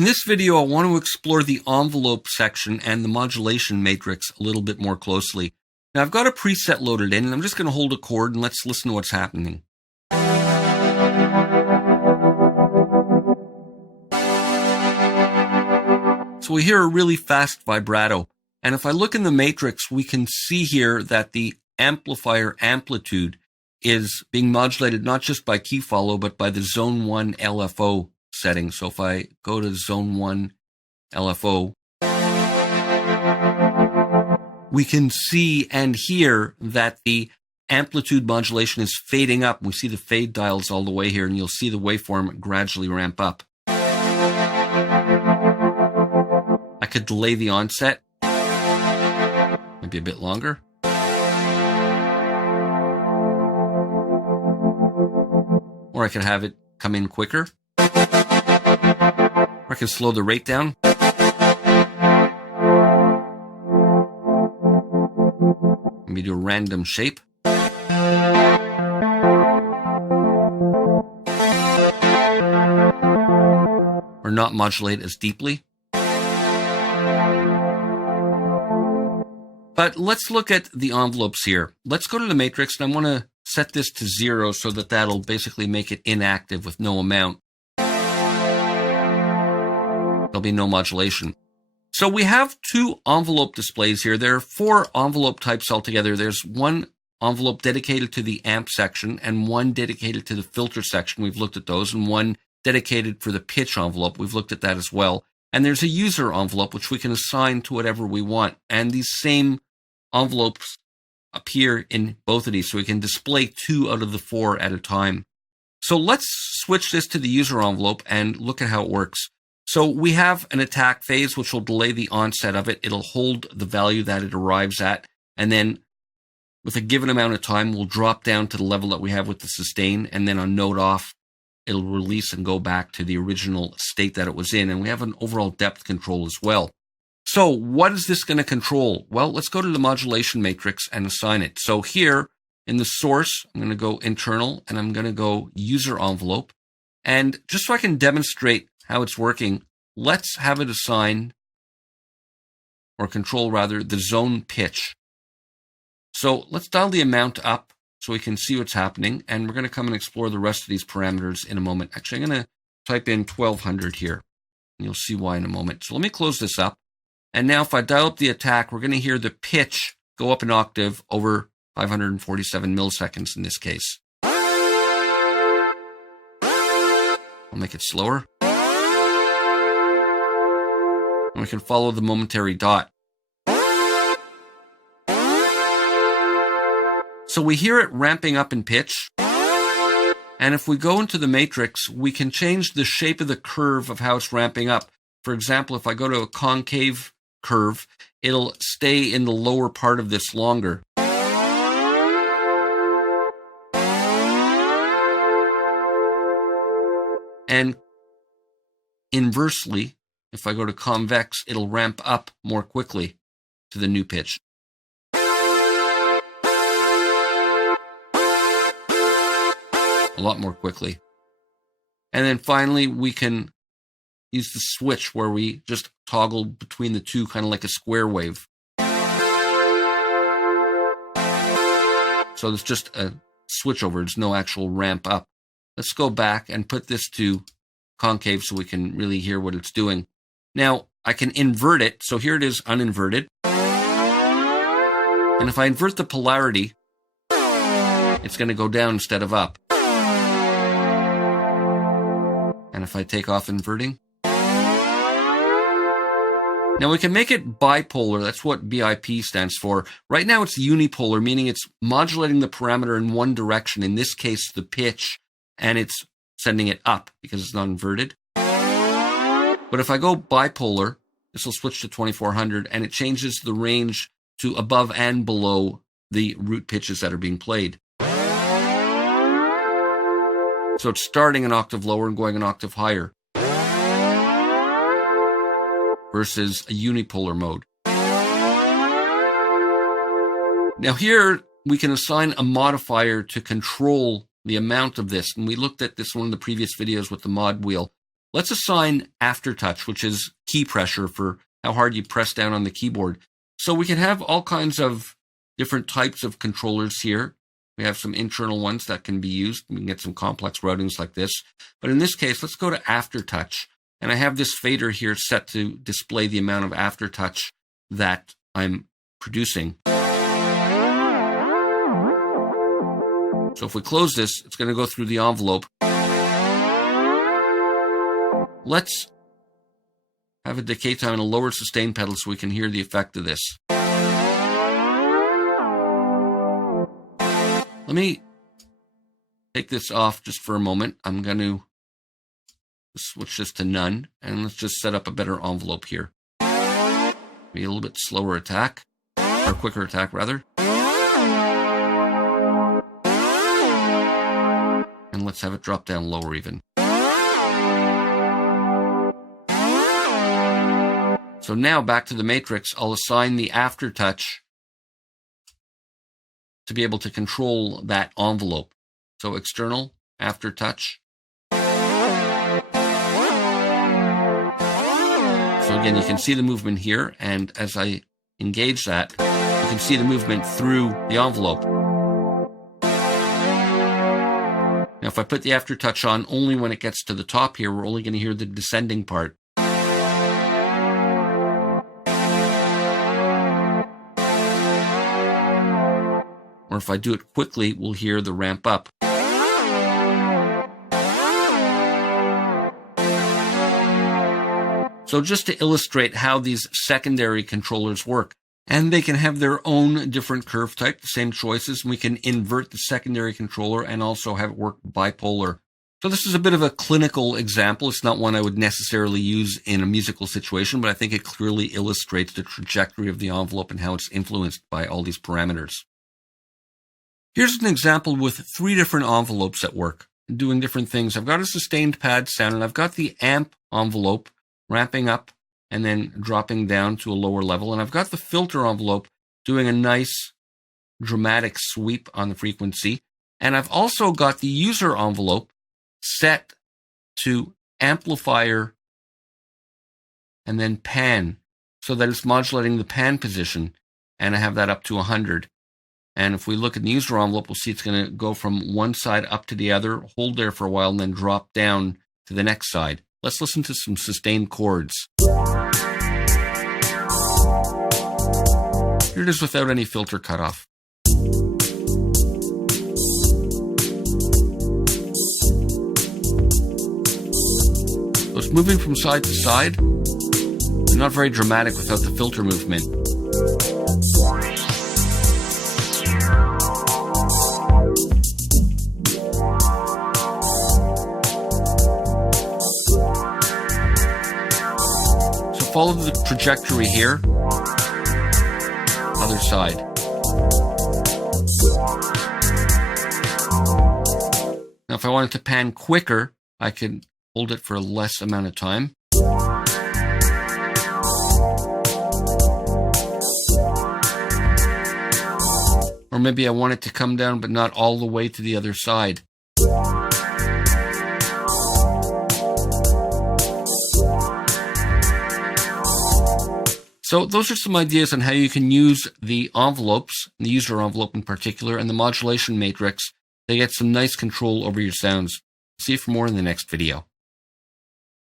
In this video, I want to explore the envelope section and the modulation matrix a little bit more closely. Now, I've got a preset loaded in, and I'm just going to hold a chord and let's listen to what's happening. So we hear a really fast vibrato. And if I look in the matrix, we can see here that the amplifier amplitude is being modulated not just by key follow, but by the zone 1 LFO setting. So if I go to zone 1 LFO, we can see and hear that the amplitude modulation is fading up. We see the fade dials all the way here, and you'll see the waveform gradually ramp up. I could delay the onset, maybe a bit longer. Or I could have it come in quicker. Or I can slow the rate down. Maybe do a random shape. Or not modulate as deeply. But let's look at the envelopes here. Let's go to the matrix, and I want to set this to 0 so that that'll basically make it inactive with no amount. There'll be no modulation. So we have two envelope displays here. There are 4 envelope types altogether. There's one envelope dedicated to the amp section and one dedicated to the filter section. We've looked at those, and one dedicated for the pitch envelope. We've looked at that as well. And there's a user envelope, which we can assign to whatever we want. And these same envelopes appear in both of these, so we can display 2 out of the 4 at a time. So let's switch this to the user envelope and look at how it works. So we have an attack phase, which will delay the onset of it. It'll hold the value that it arrives at, and then with a given amount of time, we'll drop down to the level that we have with the sustain, and then on note off, it'll release and go back to the original state that it was in. And we have an overall depth control as well. So what is this going to control? Well, let's go to the modulation matrix and assign it. So here in the source, I'm going to go internal, and I'm going to go user envelope. And just so I can demonstrate how it's working, let's have it assign, or control rather, the zone pitch. So let's dial the amount up so we can see what's happening, and we're going to come and explore the rest of these parameters in a moment. Actually, I'm going to type in 1200 here, and you'll see why in a moment. So let me close this up. And now if I dial up the attack, we're going to hear the pitch go up an octave over 547 milliseconds in this case. I'll make it slower. And we can follow the momentary dot. So we hear it ramping up in pitch. And if we go into the matrix, we can change the shape of the curve of how it's ramping up. For example, if I go to a concave curve, it'll stay in the lower part of this longer. And inversely, if I go to convex, it'll ramp up more quickly to the new pitch. A lot more quickly. And then finally, we can use the switch where we just toggle between the two, kind of like a square wave. So there's just a switch over. There's no actual ramp up. Let's go back and put this to concave so we can really hear what it's doing. Now, I can invert it. So here it is uninverted. And if I invert the polarity, it's going to go down instead of up. And if I take off inverting, now we can make it bipolar. That's what BIP stands for. Right now it's unipolar, meaning it's modulating the parameter in one direction, in this case the pitch, and it's sending it up because it's not inverted. But if I go bipolar, this will switch to 2400, and it changes the range to above and below the root pitches that are being played. So it's starting an octave lower and going an octave higher, versus a unipolar mode. Now here we can assign a modifier to control the amount of this, and we looked at this in one of the previous videos with the mod wheel. let's assign aftertouch, which is key pressure for how hard you press down on the keyboard. So we can have all kinds of different types of controllers here. We have some internal ones that can be used. We can get some complex routings like this. But in this case, let's go to aftertouch. And I have this fader here set to display the amount of aftertouch that I'm producing. So if we close this, it's going to go through the envelope. Let's have a decay time and a lower sustain pedal so we can hear the effect of this. Let me take this off just for a moment. I'm going to switch this to none, and let's just set up a better envelope here. Maybe a little bit slower attack, or quicker attack rather. And let's have it drop down lower even. So now back to the matrix, I'll assign the aftertouch to be able to control that envelope. So external, aftertouch. So again, you can see the movement here, and as I engage that, you can see the movement through the envelope. Now, if I put the aftertouch on only when it gets to the top here, we're only going to hear the descending part. Or if I do it quickly, we'll hear the ramp up. So just to illustrate how these secondary controllers work, and they can have their own different curve type, the same choices. We can invert the secondary controller and also have it work bipolar. So this is a bit of a clinical example. It's not one I would necessarily use in a musical situation, but I think it clearly illustrates the trajectory of the envelope and how it's influenced by all these parameters. Here's an example with 3 different envelopes at work, doing different things. I've got a sustained pad sound, and I've got the amp envelope ramping up and then dropping down to a lower level. And I've got the filter envelope doing a nice dramatic sweep on the frequency. And I've also got the user envelope set to amplifier and then pan, so that it's modulating the pan position. And I have that up to 100. And if we look at the user envelope, we'll see it's going to go from one side up to the other, hold there for a while, and then drop down to the next side. Let's listen to some sustained chords. Here it is without any filter cutoff. So it's moving from side to side, but not very dramatic without the filter movement. Follow the trajectory here, other side. Now if I wanted to pan quicker, I could hold it for a less amount of time. Or maybe I want it to come down but not all the way to the other side. So those are some ideas on how you can use the envelopes, the user envelope in particular, and the modulation matrix to get some nice control over your sounds. See you for more in the next video.